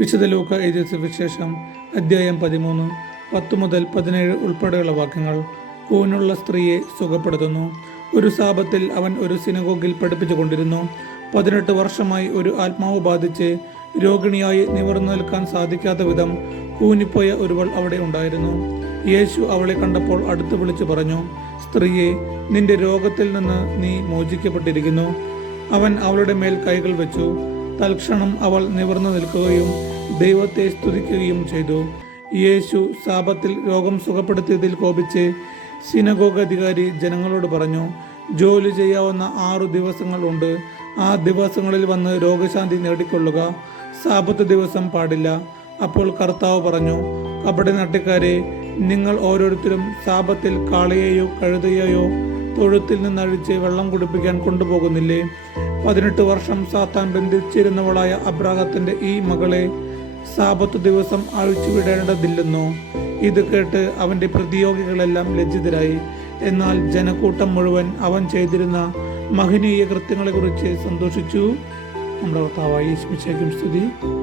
വിശുദ്ധ ലൂക്ക എഴുതിയ സുവിശേഷം അധ്യായം പതിമൂന്ന് പത്ത് മുതൽ പതിനേഴ് ഉൾപ്പെടെയുള്ള വാക്യങ്ങൾ കൂനുള്ള സ്ത്രീയെ സുഖപ്പെടുത്തുന്നു. ഒരു സാപത്തിൽ അവൻ ഒരു സിനഗോഗിൽ പഠിപ്പിച്ചുകൊണ്ടിരുന്നു. പതിനെട്ട് വർഷമായി ഒരു ആത്മാവ് ബാധിച്ച് രോഗിണിയായി നിവർന്നു നിൽക്കാൻ സാധിക്കാത്ത വിധം കൂനിപ്പോയ ഒരുവൾ അവിടെ ഉണ്ടായിരുന്നു. യേശു അവളെ കണ്ടപ്പോൾ അടുത്ത് വിളിച്ചു പറഞ്ഞു സ്ത്രീയെ നിന്റെ രോഗത്തിൽ നിന്ന് നീ മോചിക്കപ്പെട്ടിരിക്കുന്നു. അവൻ അവളുടെ മേൽ കൈകൾ വെച്ചു. തൽക്ഷണം അവൾ നിവർന്നു നിൽക്കുകയും ദൈവത്തെ സ്തുതിക്കുകയും ചെയ്തു. യേശു സാപത്തിൽ രോഗം സുഖപ്പെടുത്തിയതിൽ കോപിച്ച് സിനഗോഗ് അധികാരി ജനങ്ങളോട് പറഞ്ഞു ജോലി ചെയ്യാവുന്ന ആറു ദിവസങ്ങളുണ്ട് ആ ദിവസങ്ങളിൽ വന്ന് രോഗശാന്തി നേടിക്കൊള്ളുക. സാപത്ത് ദിവസം പാടില്ല. അപ്പോൾ കർത്താവ് പറഞ്ഞു കപടി നാട്ടിക്കാരെ നിങ്ങൾ ഓരോരുത്തരും സാപത്തിൽ കാളയെയോ കഴുതയെയോ തൊഴുത്തിൽ നിന്നഴിച്ച് വെള്ളം കുടിപ്പിക്കാൻ കൊണ്ടുപോകുന്നില്ലേ? പതിനെട്ട് വർഷം സാത്താൻ ബന്ധിച്ചിരുന്നവളായ അബ്രാഹത്തിന്റെ ഈ മകളെ സാപത്ത് ദിവസം അഴിച്ചുവിടേണ്ടതില്ലെന്നോ? ഇത് കേട്ട് അവന്റെ പ്രതിയോഗികളെല്ലാം ലജ്ജിതരായി. എന്നാൽ ജനക്കൂട്ടം മുഴുവൻ അവൻ ചെയ്തിരുന്ന മഹനീയ കൃത്യങ്ങളെക്കുറിച്ച് സന്തോഷിച്ചു. നമ്മുടെ ഭർത്താവായി സ്തുതി.